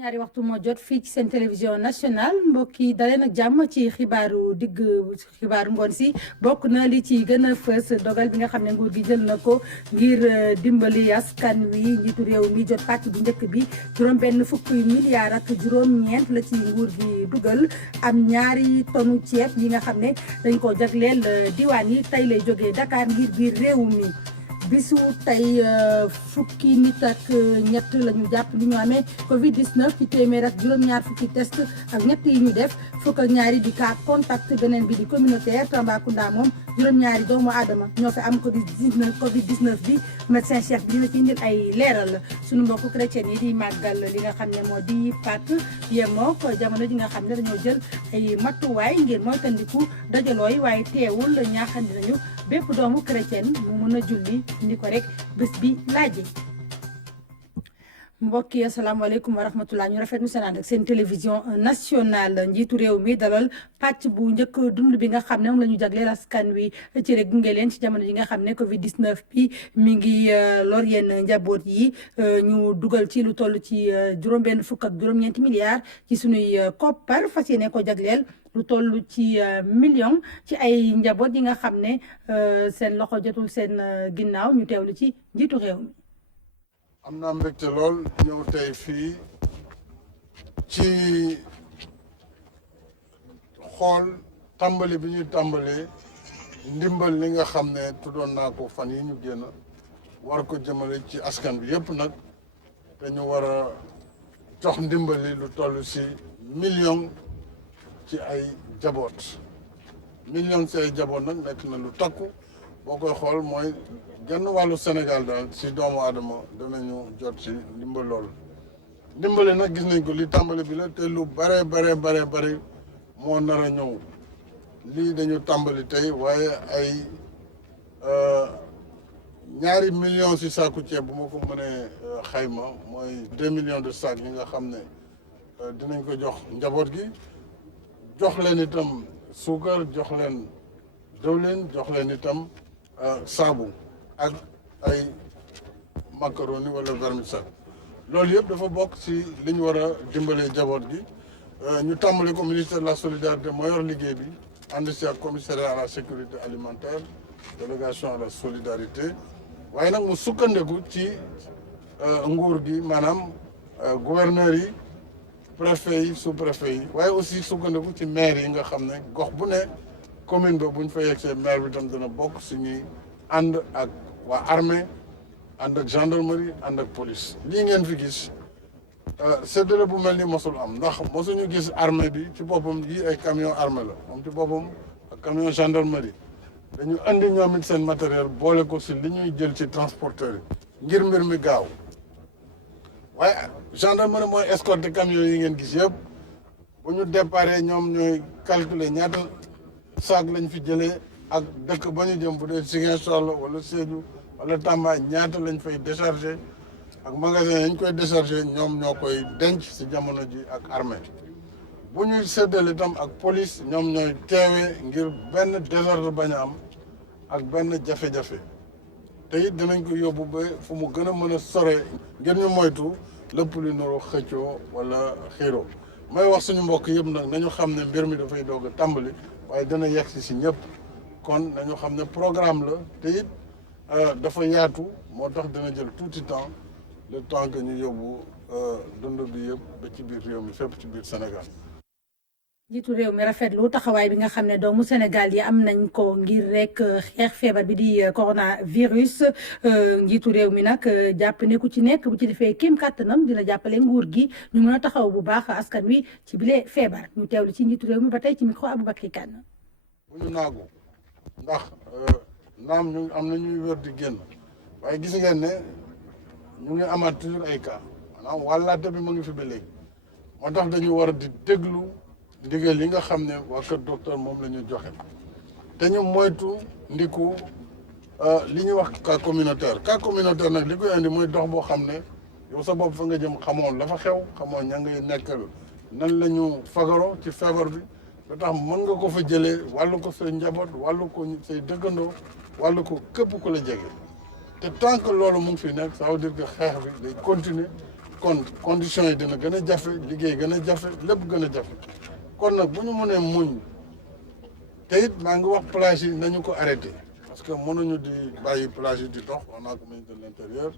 ñaari waxtu moo jot fii ci seen télévision nationale mbokk yi dalee nag jàmm ci xibaaru ngoon si bokk na li ci gën a fës dogal bi nga xam ne nguur gi jël na ko ngir dimbali askan wi njiitu réew mi jot pàcc bu njëkk bi juróom-benn fukki milliards ak juróom-ñeent la ci nguur gi dugal am ñaari tonu ceeb yi nga xam ne dañ ko jagleel diwaan yi tey lay jógee Dakar ngir biir réew mi. bisu tey fukki nit ak ñett la ñu jàpp li ñu amee Covid 19 ci téeméer ak juróom-ñaar fukki test ak ñett yi ñu def fukk ak ñaari di cas contact beneen bi di communautaire Tambacounda moom juróom-ñaari doomu aadama ñoo fi am Covid 19 bi médecin chef bi dina ci indil ay leeral suñu mbokku chrétien yi di màggal li nga xam ne moo di Pâques yemoo ko jamono ji nga xam ne dañoo jël ay matuwaay ngir moytandiku dajalooy waaye teewul ñaaxandi nañu bépp doomu chrétien mu mën a julli ndi ko rek bés bi laaje mbokk yi asalaamaaleykum wa rahmatulah ñu rafetlu seen ànd ak seen télévision nationale njiitu réew mi dalal pàcc bu njëkk dund bi nga xam ne moom la ñu jagleel askan wi ci rek gunge leen ci jamono ji nga xam ne Covid 19 bi mi ngi lor yenn njaboot yi ñu dugal ci lu toll ci juróom-benn fukk ak juróom-ñeenti milliards ci sunuy koppar fas yéene ko jagleel. lu toll ci million ci ay njaboot yi nga xam ne seen loxo jotul seen ginnaaw ñu teewlu ci njiitu réew mi. am naa mbégte lool ñëw tey fii ci xool tàmbali bi ñuy tàmbalee ndimbal li nga xam ne tuddoon naa ko fan yi ñu génn war ko jëmale ci askan bi yëpp nag te ñu war a jox ndimbali lu toll si million ci ay jaboot million ci ay jaboot nag nekk na lu takku boo koy xool mooy genn wàllu Sénégal daal si doomu aadama danañu jot si ndimbal loolu ndimbali nag gis nañ ko li tàmbali bi la te lu bare moo nar a ñëw lii dañu tàmbali tey waaye ay ñaari million si saaku ceeb bu ma ko mënee xayma mooy 2 millions de sacs yi nga xam ne dinañ ko jox njaboot gi jox leen itam suukar jox leen diwlin jox leen itam saabu ak ay macaroni wala vermicelle loolu yëpp dafa bokk ci li ñu war a dimbalee njaboot gi ñu tàmbali ko ministère de la solidarité moo yor liggéey bi ànd ci ak commissariat à la sécurité alimentaire délégation à la solidarité waaye nag mu sukkandiku ci nguur gi maanaam gouverneur yi préfet yi sous préfet yi waaye aussi sukkandiku ci maire yi nga xam ne gox bu ne commune ba bu ñu fa yegsee maire bi tam dana bokk suñuy ànd ak waa armée ànd ak gendarmerie ànd ak police lii ngeen fi gis séddale bu mel ni mosul am ndax mosuñu gis armée bi ci boppam yi ay camion armée la moom ci boppam ak camion gendarmerie dañu andi ñoom it seen matériel boole ko si li ñuy jël ci transporteur yi ngir mbir mi gaaw waaye gendarmerie mooy escorter camion yi ngeen gis yëpp bu ñu déparé ñoom ñooy calculer ñaata saak lañ fi jëlee ak dëkk ba ñu jëm bu dee Ziguinchor la wala Sédhiou wala Tamba ñaata lañ fay décharger ak magasin yañ koy décharger ñoom ñoo koy denc si jamono ji ak armée bu ñuy séddale itam ak police ñoom ñooy teewee ngir benn désordre bañ a am ak benn jafe-jafe te it dinañ ko yóbbu ba fu mu gën a mën a sore ngir ñu moytu lépp lu nuru xëccoo wala xiiroo may wax suñu mbokk yëpp nag nañu xam ne mbir mi dafay doog a tàmbali waaye dana yegg si ñëpp kon nañu xam ne programme la te it dafa yaatu moo tax dana jël tuuti temps le temps que ñu yóbbu dund bi yëpp ba ci biir réew mi fépp ci biir Sénégal. njiitu réew mi rafetlu taxawaay bi nga xam ne doomu Sénégal yi am nañ ko ngir rek xeex feebar bi di coronavirus njiitu réew mi nag jàpp ne ku ci nekk bu ci defee kéem kàttanam dina jàppale nguur gi ñu mën a taxaw bu baax askan wi ci bile feebar ñu teewlu ci njiitu réew mi ba tey ci micro Aboubacry Kane. bu ñu naagu ndax naam ñu am na ñuy wér di génn waaye gis ngeen ne ñu ngi amaat toujours ay cas maanaam wàllaate bi mu ngi fi ba léegi moo tax dañu war a di déglu. ndigal yi nga xam ne waa kër docteur moom la ñu joxe te ñu moytu ndiku li ñuy wax cas communautaire nag li koy indi mooy dox boo xam ne yow sa bopp fa nga jëm xamoon la fa xew xamoon ña ngay nekkal nan la ñu fagaro ci feebar bi ba tax mën nga ko fa jëlee wàllu ko say njaboot wàllu ko say dëkkandoo wàllu ko képp ku la jege te tant que loolu mu ngi fi nekk ça veut dire que xeex bi day continuer kon conditions yi dina gën a jafe liggéey gën a jafe lépp gën a jafe kon nag bu ñu mënee muñ te it maa ngi wax plage yi nañu ko arrêté parce que mënuñu di bàyyi plage yi di dox on a ko ministre de l'intérieur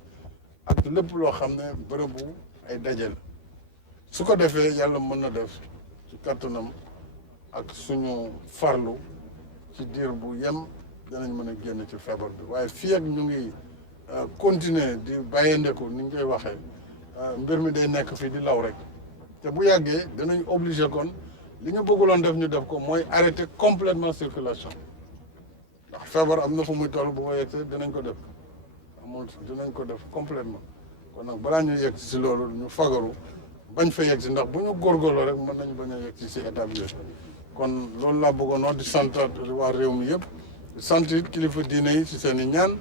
ak lépp loo xam ne bërëbu ay daje la su ko defee yàlla mën na def ci kattanam ak suñu farlu ci diir bu yem danañ mën a génn ci feebar bi waaye fii ak ñu ngi continuer di bàyyandeku ni ñu koy waxee mbir mi day nekk fii di law rek te bu yàggee danañ obligé kon li ñu bëgguloon def ñu def ko mooy arrêter complètement circulation ndax feebar am na fu muy toll bu ma yegsee dinañ ko def amul dinañ ko def complètement kon nag balaa ñu yegg si loolu ñu fagaru bañ fa yegg si ndax bu ñu góorgóorloo rek mën nañu bañ a yegg si étape yooyu kon loolu laa bëggoon di sant waa réew mi yëpp di sant it kilifa diine yi si seen i ñaan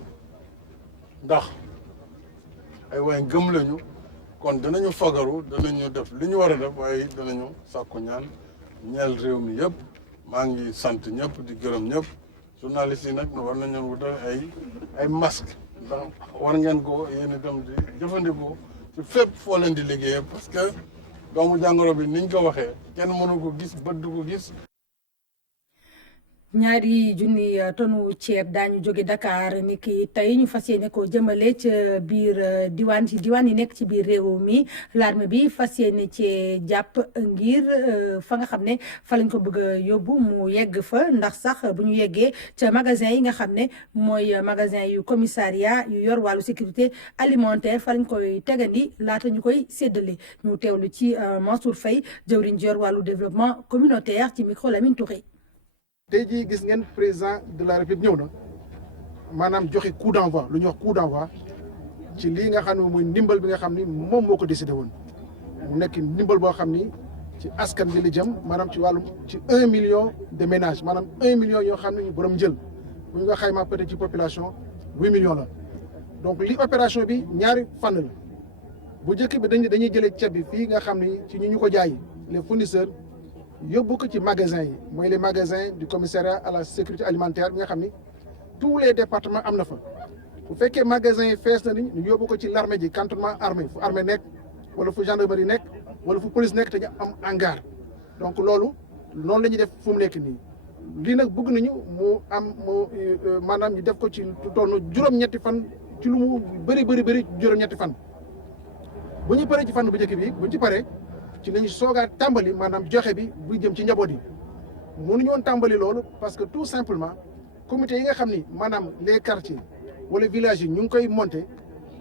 ndax ay waay gëm lañu kon danañu fagaru danañu def li ñu war a def waaye danañu sàkku ñaan ñeel réew mi yëpp maa ngi sant ñëpp di gërëm ñëpp journalistes yi nag war nañu wutal ay masque ndax war ngeen ko yéen itam di jëfandikoo ci fépp foo leen di liggéeyee parce que doomu jàngoro bi niñ ko waxee kenn mënu ko gis bët du ko gis. ñaari junni tonu ceeb daañu jóge Dakar ni ki tey ñu fas yéene ko jëmale ca biir diwaan yi nekk ci biir réew mi l'armée bi fas yéene ci jàpp ngir fa nga xam ne fa lañ ko bëgg a yóbbu mu yegg fa ndax sax bu ñu yeggee ca magasin yi nga xam ne mooy magasin yu commissariat yu yor wàllu sécurité alimentaire fa lañ koy tegandi laata ñu koy séddale ñu teewlu ci Mansour Faye jëwriñ ji yor wàllu développement communautaire ci micro Lamine Touré. tey jii gis ngeen président de la république ñëw na maanaam joxe coup d'envoi lu ñuy wax coup d'envoi ci lii nga xam ne mooy ndimbal bi nga xam ni moom moo ko décidé woon mu nekk ndimbal boo xam ni ci askan bi la jëm maanaam ci wàllum ci 1 million de ménages maanaam 1 million yoo xam ne ñu borom njël bu ñu nga xaymaa peut-être ci population 8 millions la donc li opération bi ñaari fànn la bu njëkk bi dañuy jëlee ceeb bi fii nga xam ni ci ñu ko jaay les fournisseurs yóbbu ko ci magasin yi mooy les magasins du commissariat à la sécurité alimentaire bi nga xam ni tous les départements am na fa bu fekkee magasin yi fees na ni ñu yóbbu ko ci l'armée ji cantonnement armée fu armée nekk wala fu gendarmerie nekk wala fu police nekk te ñu am hangar donc loolu noonu la ñuy def fu mu nekk nii lii nag bëgg nañu maanaam ñu def ko ci toll juróom-ñetti fan ci lu mu bëri juróom-ñetti fan bu ñu paree ci fan bu njëkk bi bu ñu ci paree ci lañu soogaa tàmbali maanaam joxe bi buy jëm ci njaboot yi mënuñu woon tàmbali loolu parce que tout simplement comité yi nga xam ni maanaam les quartiers wala villages yi ñu ngi koy monter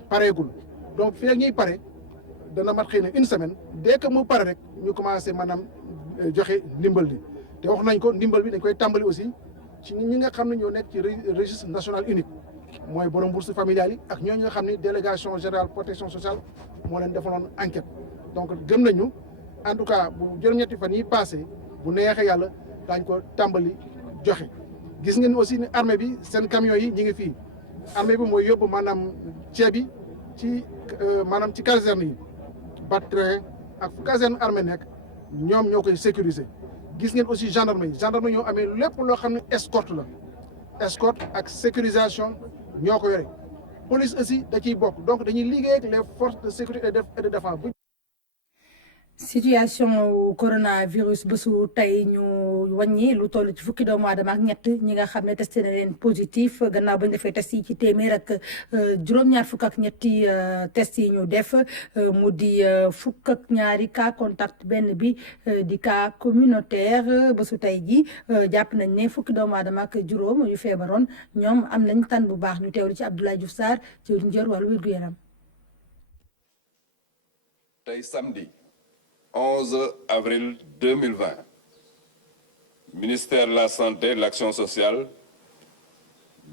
pareegul donc fii ak ñuy pare dana mat xëy na une semaine dès que mu pare rek ñu commencé maanaam joxe ndimbal li te wax nañ ko ndimbal bi dañ koy tàmbali aussi ci ñi nga xam ne ñoo nekk ci registre national unique mooy borom bourse familiale yi ak ñooñu nga xam ni délégation générale protection sociale moo leen defaloon enquête donc gëm nañu en tout cas bu juróom-ñetti fan yi passé bu neexee yàlla daañ ko tàmbali joxe gis ngeen aussi ne armée bi seen camions yi ñi ngi fii armée bi mooy yóbbu maanaam ceeb bi ci maanaam ci caserne yi ba train ak fu caserne armée nekk ñoom ñoo koy sécuriser gis ngeen aussi gendarme ñoo amee lépp loo xam ne escorte la escorte ak sécurisation ñoo ko yore police aussi da ciy bokk donc dañuy liggéey ak les forces de sécurité et de défense. situation coronavirus bésu tey ñu wàññi lu toll ci fukki doomu aadama ak ñett ñi nga xam ne testé na leen positif gannaaw bañ defee test yi ci téeméer ak juróom-ñaar fukk ak ñetti test yi ñu def mu di fukk ak ñaari cas contact benn bi di cas communautaire bésu tey ji jàpp nañ ne fukki doomu aadama ak juróom yu feebaroon ñoom am nañ tan bu baax ñu teewlu ci Abdoulaye Diouf Sarr ci njër wàllu wér-gu-yaram. tey samedi 11 avril 2020 ministère de la santé et de l'action sociale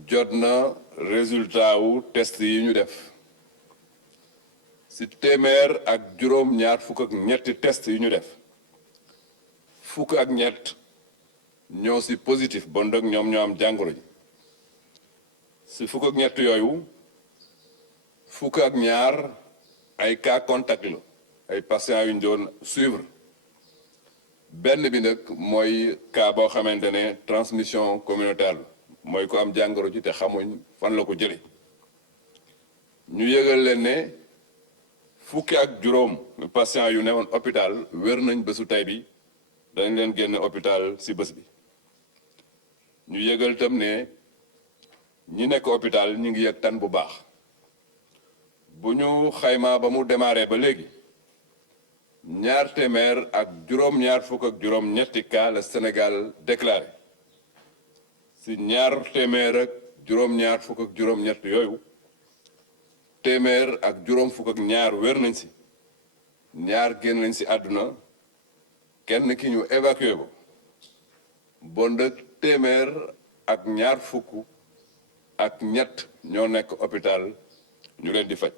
jot na résultat wu test yi ñu def ci téeméer ak juróom-ñaar fukk ak ñetti test yi ñu def fukk ak ñett ñoo ci positif bon donc ñoom ñoo am jàngoro ji ci fukk ak ñett yooyu fukk ak ñaar ay cas contact la ay patients yu ñu doon suivre benn bi nag mooy cas boo xamante ne transmission communautaire la mooy ko am jàngoro ji te xamuñ fan la ko jële ñu yëgal leen ne fukki ak juróom patient yu newoon hôpital wér nañ bésu tey bi dañ leen génne hôpital ci bés bi ñu yëgal tam ne ñi nekk hôpital ñu ngi yëg tan bu baax bu ñu xaymaa ba mu démarré ba léegi ñaar téeméer ak juróom-ñaar fukk ak juróom-ñetti cas la Sénégal déclaré ci ñaar téeméer ak juróom-ñaar fukk ak juróom-ñett yooyu téeméer ak juróom fukk ak ñaar wér nañ ci ñaar génn nañ ci àdduna kenn ki ñu évacué ko bon nag téeméer ak ñaar fukk ak ñett ñoo nekk hôpital ñu leen di faj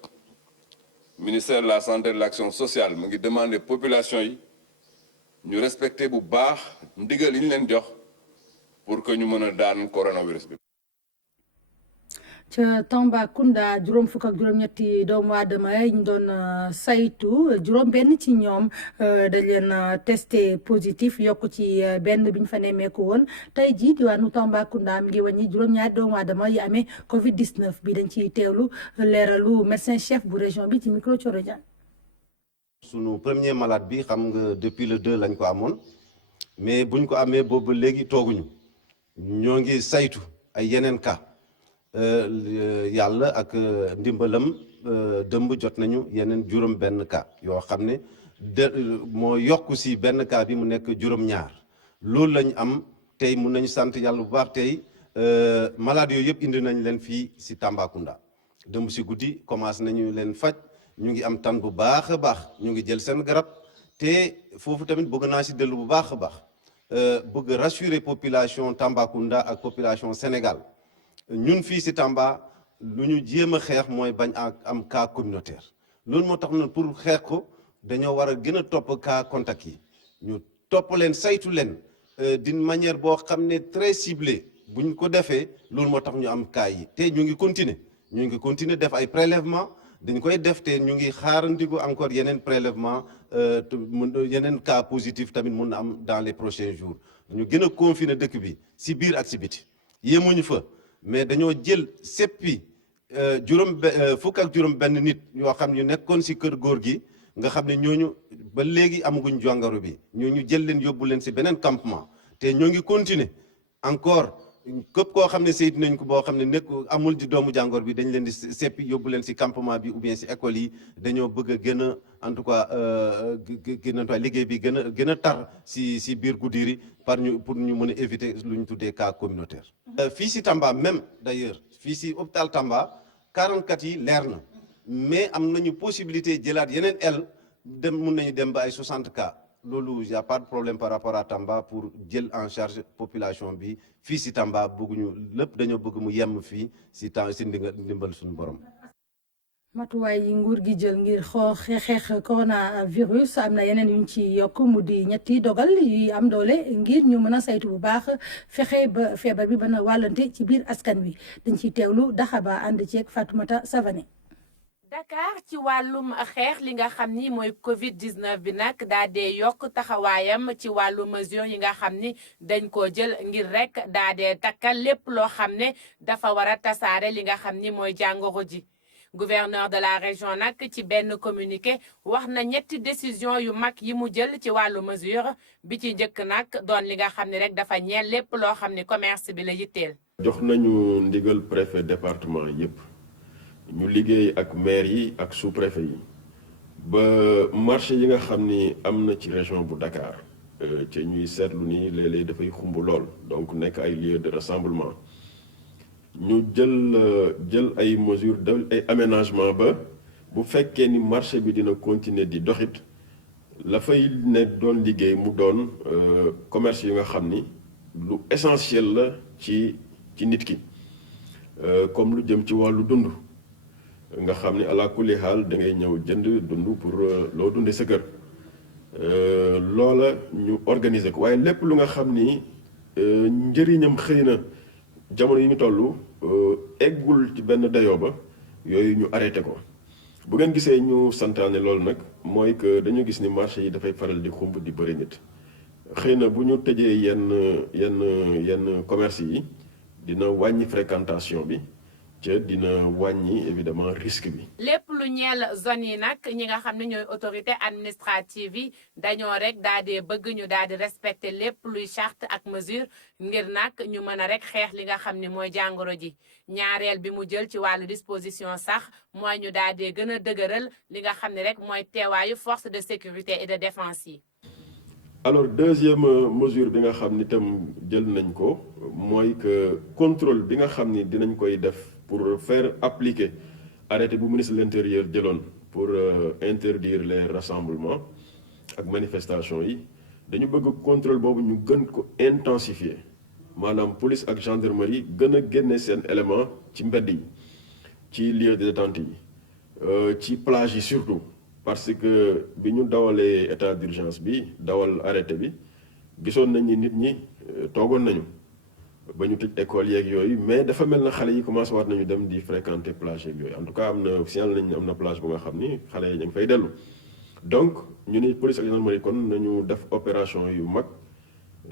ministère de la santé et de l'action sociale mu ngi demander population yi ñu respecter bu baax ndigal yi ñu leen jox pour que ñu mën a daan coronavirus bi. ca Tambacounda juróom fukk ak juróom-ñetti doomu aadama yi ñu doon saytu juróom benn ci ñoom dañ leen testé positif yokk ci benn bi ñu fa nemmeeku woon tey jii diwaanu Tambacounda mi ngi wàññi juróom-ñaari doomu aadama yi amee Covid 19 bi dañ ciy teewlu leeralu médecin chef bu région bi ci micro Thioro Diagne. sunu premier malade bi xam nga depuis le 2 lañ ko amoon mais buñ ko amee boobu léegi tooguñu ñoo ngi saytu ay yeneen cas. yàlla ak ndimbalam dëmb jot nañu yeneen juróom benn cas yoo xam ne moo yokku si benn cas bi mu nekk juróom-ñaar loolu lañ am tey mun nañu sant yàlla bu baax tey malade yooyu yëpp indi nañ leen fii si Tambacounda dëmb si guddi commencé nañu leen faj ñu ngi am tan bu baax a baax ñu ngi jël seen garab te foofu tamit bëgg naa si dellu bu baax a baax bëgg rassurer population Tambacounda ak population Sénégal ñun fii si Tamba lu ñu jéem a xeex mooy bañ a am cas communautaire loolu moo tax na pour xeex ko dañoo war a gën a topp cas contact yi ñu topp leen saytu leen d'une manière boo xam ne très ciblée bu ñu ko defee loolu moo tax ñu am cas yi te ñu ngi continuer def ay prélèvement dañ koy def te ñu ngi xaarandiku encore yeneen prélèvement yeneen cas positif tamit mun na am dans les prochains jours ñu gën a confiner dëkk bi si biir ak si biti yéemuñu fa mais dañoo jël seppi fukk ak juróom benn nit yoo xam ñu nekkoon si kër góor gi nga xam ne ñooñu ba léegi amaguñ jàngoro bi ñooñu jël leen yóbbu leen si beneen campement te ñoo ngi continuer encore képp koo xam ne saytu nañ ko boo xam ne nekk amul di doomu jàngoro bi dañ leen di seppi yóbbu leen si campement bi ou bien si école yi dañoo bëgg a gën a en tout cas gën a liggéey bi gën a tar si biir Goudiri pour ñu mën a éviter lu ñu tuddee cas communautaire. fii si Tamba même d'ailleurs fii si hôpital Tamba 44 yi leer na mais am nañu possibilité jëlaat yeneen mun nañu dem ba ay 60 cas. loolu y a pas de problème par rapport à Tamba pour jël en charge population bi fii si Tamba bëgguñu lépp dañoo bëgg mu yemm fii si ndimbal suñu borom. matuwaay yi nguur gi jël ngir xeex coronavirus am na yeneen yuñ ci yokk mu di ñetti dogal yi am doole ngir ñu mën a saytu bu baax fexe ba feebar bi bana wàllante ci biir askan wi dañ ciy teewlu Daxaba ànd ceeg Fatoumata Savané. Dakar ci wàllum xeex li nga xam ni mooy Covid 19 bi nag daa dee yokk taxawaayam ci wàllu mesure yi nga xam ni dañ koo jël ngir rek daa dee takkal lépp loo xam ne dafa war a tasaare li nga xam ni mooy jàngoro ji. Gouverneur de la région nag ci benn communiqué wax na ñetti décision yu mag yi mu jël ci wàllu mesure bi ci njëkk nag doon li nga xam ni rek dafa ñeel lépp loo xam ni commerce bi la yitteel. jox nañu ndigal préfet département yépp ñu liggéey ak maire yi ak sous-préfet yi ba marché yi nga xam ni am na ci région bu Dakar ci ñuy seetlu ni léeg-léeg dafay xumb lool donc nekk ay lieu de rassemblement ñu jël ay mesures ay aménagement ba bu fekkee ni marché bi dina continuer di doxit la fay ne doon liggéey mu doon commerce yi nga xam ni lu essentiel la ci nit ki comme lu jëm ci wàllu dund nga xam ni ala kulli xaal da ngay ñëw jënd dund pour loo dundee sa kër loola ñu organiser ko waaye lépp lu nga xam ni njëriñam xëy na jamono yi ñu toll eggul ci benn dayoo ba yooyu ñu arrêté ko bu ngeen gisee ñu santaane loolu nag mooy que dañu gis ni marché yi dafay faral di xumb di bëri nit xëy na bu ñu tëjee yenn commerce yi dina wàññi fréquentation bi ca dina wàññi évidemment risque bi. lépp lu ñeel zone yi nag ñi nga xam ne ñooy autorité administrative yi dañoo rek daal di bëgg ñu daal di respecter lépp luy charte ak mesure ngir nag ñu mën a rek xeex li nga xam ne mooy jàngoro ji ñaareel bi mu jël ci wàllu disposition sax mooy ñu daal di gën a dëgëral li nga xam ne rek mooy teewaayu force de sécurité et de défense yi. alors deuxième mesure bi nga xam ni tam jël nañ ko mooy que contrôle bi nga xam ni dinañ koy def pour faire appliquer arrêté bu ministre de l'intérieur jëloon pour interdire les rassemblements ak manifestations yi dañu bëgg contrôle boobu ñu gën ko intensifier maanaam police ak gendarmerie gën a génne seen élément ci mbedd yi ci lieu de détente yi ci plage yi surtout parce que bi ñu dawalee état d'urgence bi dawal arrêté bi gisoon nañ ni nit ñi toogoon nañu ba ñu tëj école yeeg yooyu mais dafa mel na xale yi commencé waat nañu dem di fréquenter plage yeeg yooyu en tout cas am na signal nañ am na plage bu nga xam ni xale yi ñu ngi fay dellu donc ñu ni police ak gendarmerie kon nañu def opération yu mag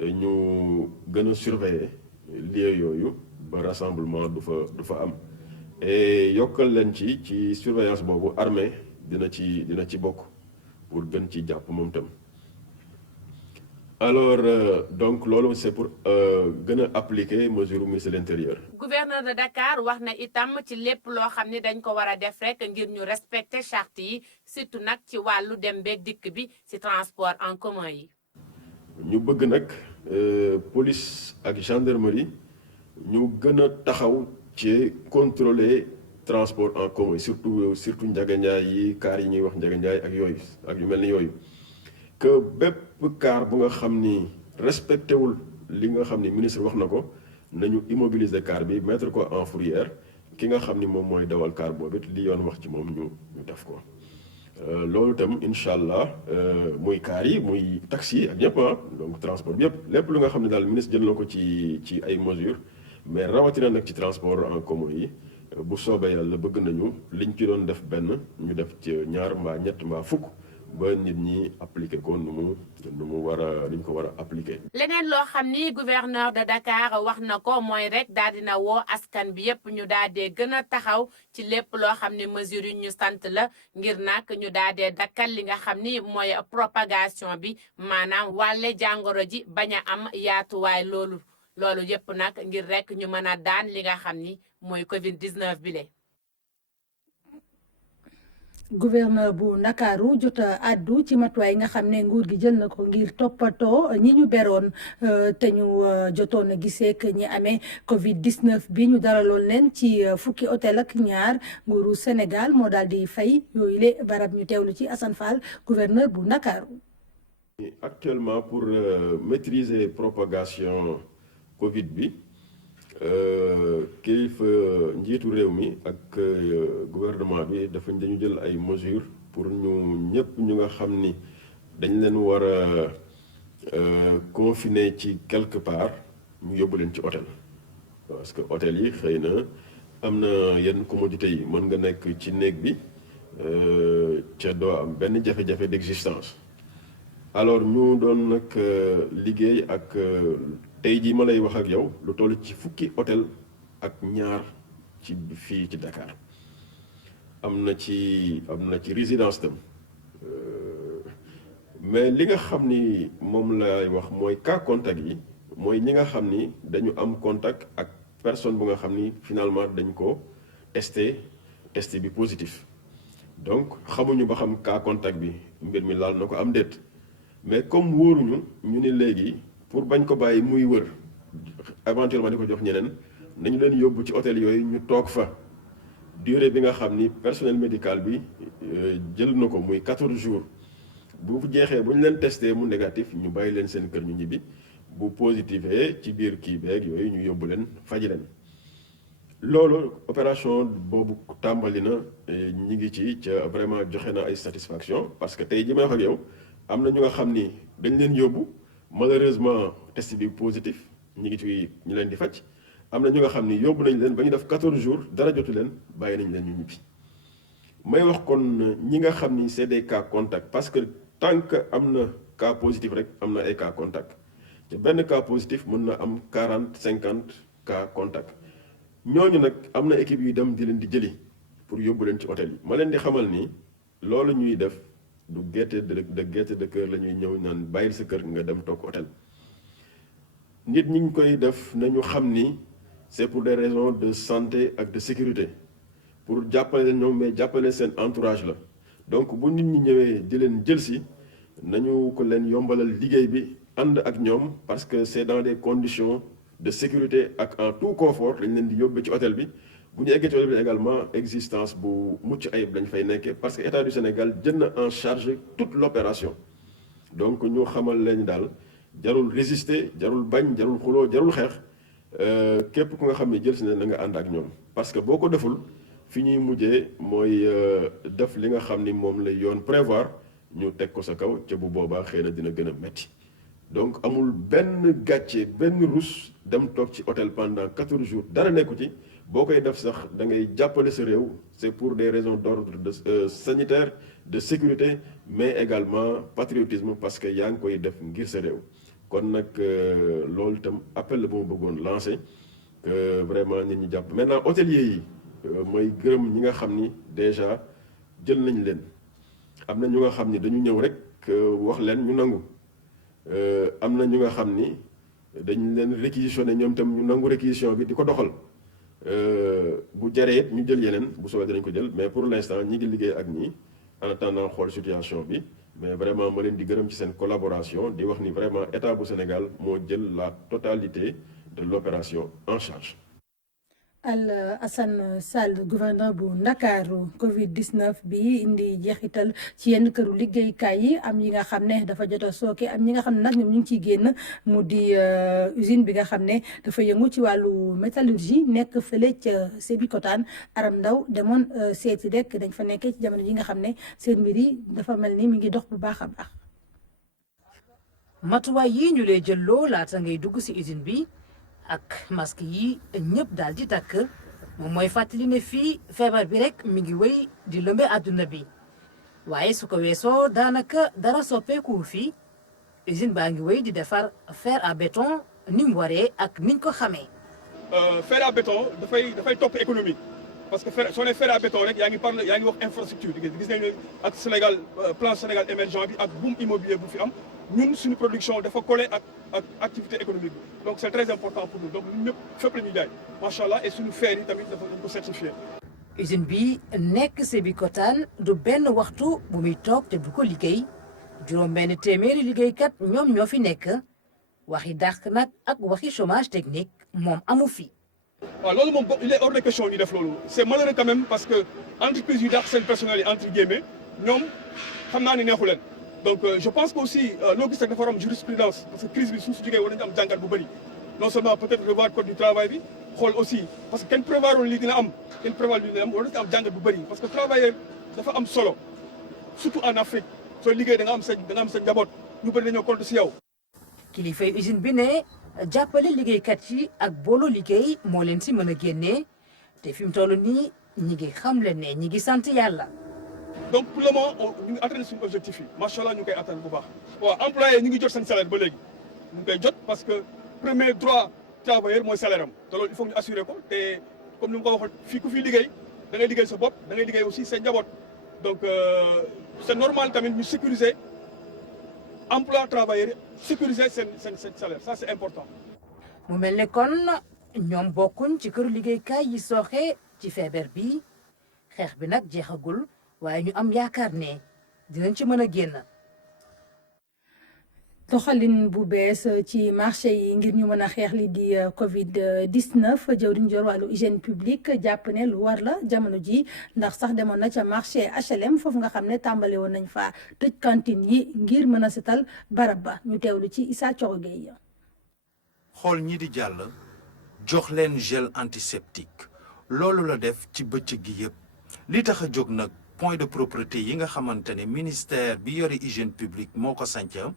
ñu gën a surveiller lieu yooyu ba rassemblement du fa am et yokkal leen ci surveillance boobu armée dina ci bokk pour gën ci jàpp moom tam. alors donc loolu c'est pour gën a appliquer mesure ministre de l'intérieur. gouverneur de Dakar wax na itam ci lépp loo xam ne dañ ko war a def rek ngir ñu respecter charte yi surtout nag ci wàllu dem beeg dikk bi ci transport en commun yi. ñu bëgg nag police ak gendarmerie ñu gën a taxaw ci contrôler transport en commun surtout njaganjaay yi car yi ñuy wax njaganjaay ak yooyu ak yu mel ni yooyu. que bépp car bu nga xam ni respecté wul li nga xam ni ministre wax na ko nañu immobiliser car bi mettre ko en fourrière ki nga xam ni moom mooy dawal car boobu li yoon wax ci moom ñu def ko. loolu itam incha allah muy car yi muy taxi yi ak ñëpp donc transport bi yëpp lépp lu nga xam ne daal ministre jël na ko ci ay mesures mais rawatina nag ci transport en commun yi bu soobee yàlla bëgg nañu liñ ci doon def benn ñu def ci ñaar mbaa ñett mbaa fukk. ba nit ñi appliqué ko nu mu war a ni ñu ko war a appliqué. leneen loo xam ni gouverneur de Dakar wax na ko mooy rek daal dina woo askan bi yépp ñu daal dee gën a taxaw ci lépp loo xam ni mesures yu ñu sant la ngir nag ñu daal dee dakkal li nga xam ni mooy propagation bi maanaam wàlle jàngoro ji bañ a am yaatuwaay loolu yépp nag ngir rek ñu mën a daan li nga xam ni mooy Covid-19 bi le. gouverneur bu Ndakaaru jot a àddu ci matuwaay nga xam ne nguur gi jël na ko ngir toppatoo ñi ñu beroon te ñu jotoon a gisee ak ñi amee Covid 19 bi ñu daraloon leen ci fukki hôtel ak ñaar nguuru Sénégal moo daal di fay yooyu le barab ñu teewlu ci Assane Fall gouverneur bu Ndakaaru. Actuellement pour maîtriser propagation Covid bi. kilifa njiitu réew mi ak gouvernement bi dañu jël ay mesures pour ñu ñëpp ñu nga xam ni dañ leen war a confiner ci quelque part ñu yóbbu leen ci hôtel parce que hôtel yi xëy na am na yenn commodité yi mën nga nekk ci néeg bi ca doo am benn jafe-jafe d'existence alors ñu doon nag liggéey ak tey jii ma lay wax ak yow lu toll ci fukki hôtel ak ñaar ci fii ci Dakar am na ci résidence tam mais li nga xam ni moom lay wax mooy cas contact yi mooy ñi nga xam ni dañu am contact ak personne bu nga xam ni finalement dañ ko testé bi positif donc xamuñu ba xam cas contact bi mbir mi laal na ko am déet mais comme wóoruñu ñu ni léegi pour bañ ko bàyyi muy wër éventuellement di ko jox ñeneen nañu leen yóbbu ci hôtel yooyu ñu toog fa durée bi nga xam ni personnel médical bi jël na ko muy 14 jours bu jeexee bu ñu leen testé mu négatif ñu bàyyi leen seen kër ñu ñibbi bu positifee ci biir kii beeg yooyu ñu yóbbu leen faji leen loolu opération boobu tàmbali na ñi ngi ci ca vraiment joxe na ay satisfaction parce que tey ji may wax ak yow am na ñu nga xam ni dañ leen yóbbu malheureusement test bi positif ñi ngi ci ñu leen di faj am na ñu nga xam ni yóbbu nañ leen ba ñu def 14 jours dara jotu leen bàyyi nañ leen ñu ñibbi may wax kon ñi nga xam ni c'est des cas contacts parce que tant que am na cas positif rek am na ay cas contacts te benn cas positif mën na am 40 50 cas contacts ñooñu nag am na équipe yu dem di leen di jëli pour yóbbu leen ci hôtel yi ma leen di xamal ni loolu ñuy def du gaieté de cœur la ñuy ñëw naan bàyyil sa kër nga dem toog hôtel nit ñi ñu koy def nañu xam ni c'est pour des raisons de santé ak de sécurité pour jàppale leen ñoom mais jàppale seen entourage la donc bu nit ñi ñëwee di leen jël si nañu ko leen yombalal liggéey bi ànd ak ñoom parce que c'est dans des conditions de sécurité ak en tout confort lañ leen di yóbbee ci hôtel bi bu ñu eggee ci hôtel bi également existence bu mucc ayib lañ fay nekkee parce que état du Sénégal jël na en charge toute l'opération donc ñu xamal leen daal jarul résister jarul bañ jarul xuloo jarul xeex képp ku nga xam ne jël si ne na nga ànd ak ñoom parce que boo ko deful fi ñuy mujjee mooy def li nga xam ni moom lay yoon prévoir ñu teg ko sa kaw ca bu boobaa xëy na dina gën a metti donc amul benn gàcce benn rus dem toog ci hôtel pendant 14 jours dara nekku ci boo koy def sax da ngay jàppale sa réew c'est pour des raisons d'ordre de sanitaire de sécurité mais également patriotisme parce que yaa ngi koy def ngir sa réew kon nag loolu itam appel la bu ma bëggoon lancer que vraiment nit ñi jàpp maintenant hôteliers yi mooy gërëm ñi nga xam ni déjà jël nañ leen am na ñu nga xam ni dañu ñëw rek wax leen ñu nangu am na ñu nga xam ni dañ leen réquisitionné ñoom itam ñu nangu réquisition bi di ko doxal bu jaree it ñu jël yeneen bu soobee dinañ ko jël mais pour l'instant ñi ngi liggéey ak ñi en attendant xool situation bi mais vraiment ma leen di gërëm ci seen collaboration di wax ni vraiment état bu Sénégal moo jël la totalité de l'opération en charge. Assane Sall gouverneur bu Ndakaaru Covid 19 bi indi jeexital ci yenn këru liggéeykaay yi am yi nga xam ne dafa jot a sooke am ñi nga xam ne nag ñoom ñu ngi ciy génn mu di usine bi nga xam ne dafa yëngu ci wàllu métallurgie nekk fële ca Sébikotane Aram Ndaw demoon seeti rek dañ fa nekkee ci jamono yi nga xam ne seen mbir yi dafa mel ni mi ngi dox bu baax a baax. matuwaay yi ñu lay jëlloo laata ngay dugg ci usine bi. ak masque yi ñëpp daal di takk moom mooy fàttali ne fii feebar bi rek mi ngi wéy di lëmbe àdduna bi waaye su ko weesoo daanaka dara soppeeku fii usine baa ngi wéy di defar fer à béton ni mu waree ak niñ ko xamee. fer à béton dafay topp économie parce que soo nee fer à béton rek yaa ngi wax infrastructure gis nañu ak Sénégal plan Sénégal émergent bi ak boom immobilier bu fi am ñun suñu production dafa collé ak activité économique bi donc c'est très important pour nous donc ñun ñëpp fépp la ñuy jaay macha allah et suñu fer yi tamit dafa dañ ko certifié. usine bi nekk Sébikotane du benn waxtu bu muy toog te du ko liggéey juróom-benn téeméeri liggéeykat ñoom ñoo fi nekk waxi dàq nag ak waxi chômage technique moom amu fi. waaw loolu moom il est hors de question ñu def loolu c'est malheureux quand même parce que entreprise yu dàq seen personnel yi entre guillemets ñoom xam naa ni neexu leen. donc je pense que aussi loo gis rek dafa war am jurisprudence parce que crise bi suñ si jógee war nañu am jàngat bu bëri non seulement peut-être revoir code du travail bi xool aussi parce que kenn prévoir lii dina am war nañu am jàngat bu bëri parce que travailleur dafa am solo surtout en Afrique soo liggéey da nga am sa njaboot ñu bëri dañoo compte si yow. kilifay usine bi ne jàppale liggéeykat yi ak boolu liggéey moo leen si mën a génnee te fi mu toll nii ñi ngi xamle ne ñi ngi sant yàlla. donc pour le moment ñu ngi atteindre suñu objectif yi macha allah ñu ngi koy atteindre bu baax. waaw employé ñu ngi jot seen salaire ba léegi ñu ngi koy jot parce que premier droit travailleur mooy salaire am te loolu il faut ñu assurer ko te comme ni ma ko waxoon fii ku fi liggéey da ngay liggéey sa bopp da ngay liggéey aussi sa njaboot donc c'est normal tamit ñu sécuriser emploi travailleur sécuriser seen salaire ça c'est important. mu mel ne kon ñoom bokkuñ ci këru liggéeykaay yi sooxe ci feebar bi xeex bi nag jeexagul. waaye ñu am yaakaar ne dinañ ci mën a génn. doxalin bu bees ci marché yi ngir ñu mën a xeex li di Covid 19 jëwriñ jor wàllu hygiène publique jàpp ne lu war la jamono ji ndax sax demoon na ca marché HLM foofu nga xam ne tàmbale woon nañ fa tëj cantine yi ngir mën a setal barab ba ñu teewlu ci Issa Thioro Gueye. xool ñi di jàll jox leen gel antiseptique loolu la def ci bëccëg gi yëpp li tax a jóg nag. point de propreté yi nga xamante ne ministère bi yore hygiène publique moo ko sanca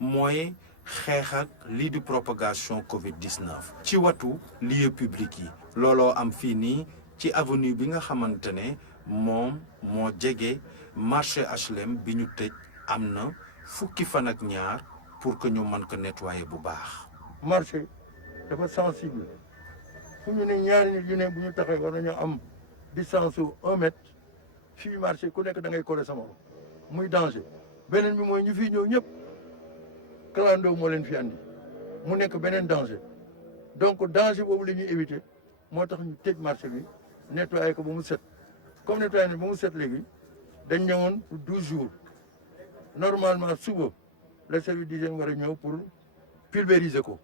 mooy xeex ak lii di propagation Covid 19 ci watu lieu public yi. looloo am fii nii ci avenue bi nga xamante ne moom moo jege marché HLM bi ñu tëj am na fukki fan ak ñaar pour que ñu mën ko nettoyer bu baax. marché dafa sensible fu ñu ne ñaari nit yu ne bu ñu taxee war nañoo am distance su 1 mètre fii marché ku nekk da ngay coller sama muy danger beneen bi mooy ñu fi ñëw ñëpp clando moo leen fi andi mu nekk beneen danger donc danger boobu la ñuy éviter moo tax ñu tëj marché bi nettoyer ko ba mu set comme nettoyer ba mu set léegi dañ ñëwoon pour 12 jours normalement suba le service d'hygiène war a ñëw pour pulvériser ko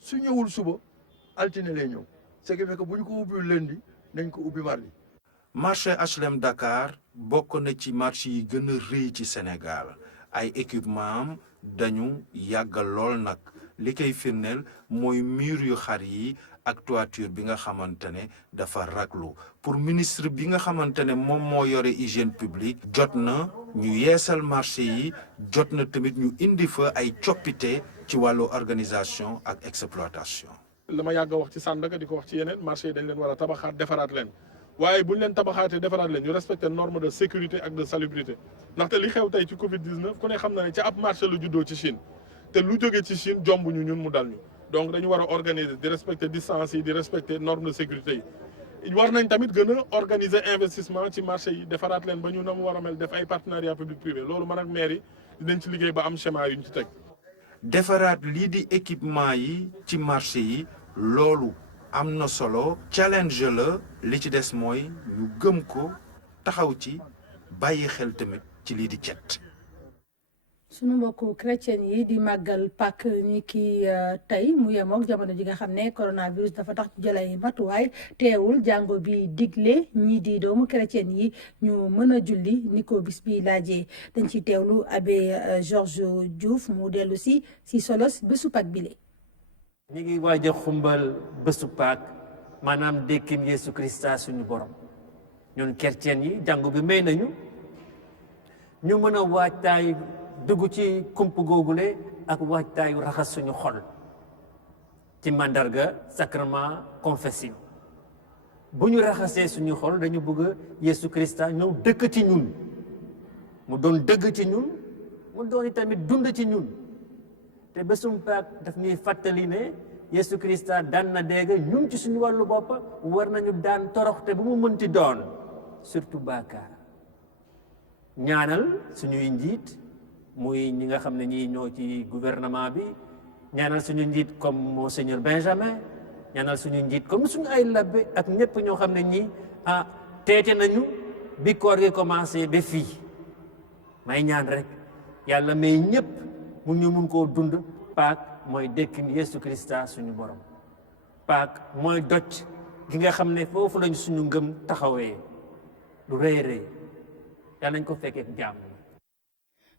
su ñëwul suba altine lay ñëw ce qui fait que bu ñu ko ubbiwul lundi nañ ko ubbi mardi. marché HLM Dakar bokk na ci marché yi gën a rëy ci Sénégal ay équipement am dañu yàggal lool nag li koy firndeel mooy mur yu xar yi ak toiture bi nga xamante ne dafa raglu pour ministre bi nga xamante ne moom moo yore hygiène publique jot na ñu yeesal marché yi jot na tamit ñu indi fa ay coppite ci wàllu organisation ak exploitation. la ma yàgg a wax ci Sandaga di ko wax ci yeneen marché yi dañ leen war a tabaxaat defaraat leen waaye bu ñu leen tabaxaatee defaraat leen ñu respecté norme de sécurité ak de salubrité ndaxte li xew tey ci Covid 19 ku ne xam na ne ci ab marché lu juddoo ci Chine te lu jógee ci Chine jomb ñu ñun mu dal ñu donc dañu war a organiser di respecter distance yi di respecter norme de sécurité yi war nañ tamit gën a organiser investissement ci marché yi defaraat leen ba ñu na mu war a mel def ay partenariat public privé loolu man ak maire yi dinañ ci liggéey ba am schéma yu ñu ci teg. defaraat lii di équipement yi ci marché yi loolu am na solo challenge la li ci des mooy ñu gëm ko taxaw ci bàyyi xel tamit ci lii di cet. sunu mbokku chrétien yi di màggal Pâques ni ki tey mu yemook jamono ji nga xam ne coronavirus dafa tax ñu jëlay matuwaay teewul jàngo bi digle ñii di doomu chrétien yi ñu mën a julli ni ko bis bi laajee dañ ciy teewlu abbé Georges Diouf mu dellu si solos bésu Pâques bile. ñi ngi waaj a xumbal bésu Pâques maanaam dekkin Yeesu Krista suñu borom ñun chrétien yi jàngo bi may nañu ñu mën a waajtaay dugg ci kump googule ak waajtaayu raxas suñu xol ci màndarga sacrement confession bu ñu raxasee suñu xol dañu bëgg Yeesu Krista ñëw dëkk ci ñun mu doon dëgg ci ñun mu doon tamit dund ci ñun te bésum Pâques daf ñuy fàttali ne Yeesu Krista daan na dégg ñun ci suñu wàllu bopp war nañu daan toroxte bu mu mënti doon surtout bàkkaar ñaanal suñuy njiit muy ñi nga xam ne ñii ñoo ci gouvernement bi ñaanal suñu njiit comme monseigneur Benjamin ñaanal suñu njiit comme suñu ay labbe ak ñëpp ñoo xam ne ñii teete nañu bi koor gi commencé ba fii may ñaan rek yàlla may ñëpp mu ñu mun koo dund. Pâques mooy dekkin Yeesu Krista suñu borom Pâques mooy doj gi nga xam ne foofu lañu suñu ngëm taxawee lu rëy rëy yàlla nañ ko fekkee jàmm.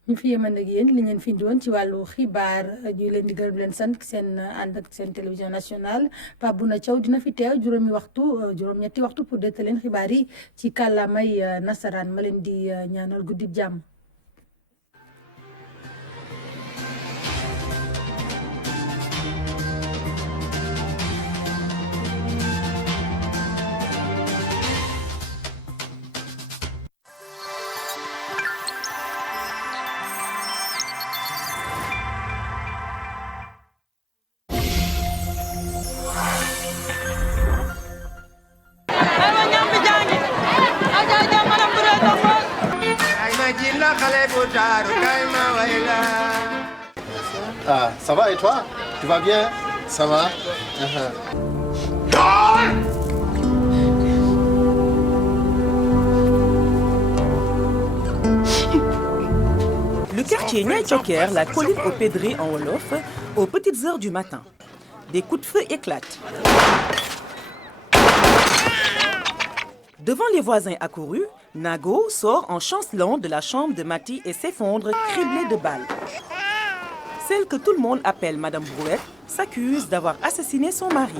ñu fi yeman ak yéen li ngeen fi indi woon ci wàllu xibaar ñu leen di gërëm leen sant seen ànd ak seen télévision nationale Pape Bouna Thiaw dina fi teew juróom-ñetti waxtu pour dégtal leen xibaar yi ci kàllaamay nasaraan ma leen di ñaanal guddi jàmm. Ah, ça va et toi? Tu vas bien? Ça va? Le quartier Niay Thioker, la colline aux Pédrés en wolof, aux petites heures du matin. Des coups de feu éclatent. Devant les voisins accourus, Nago sort en chancelant de la chambre de Mati et s'effondre criblée de balles. Celle que tout le monde appelle Madame Brouette s'accuse d'avoir assassiné son mari.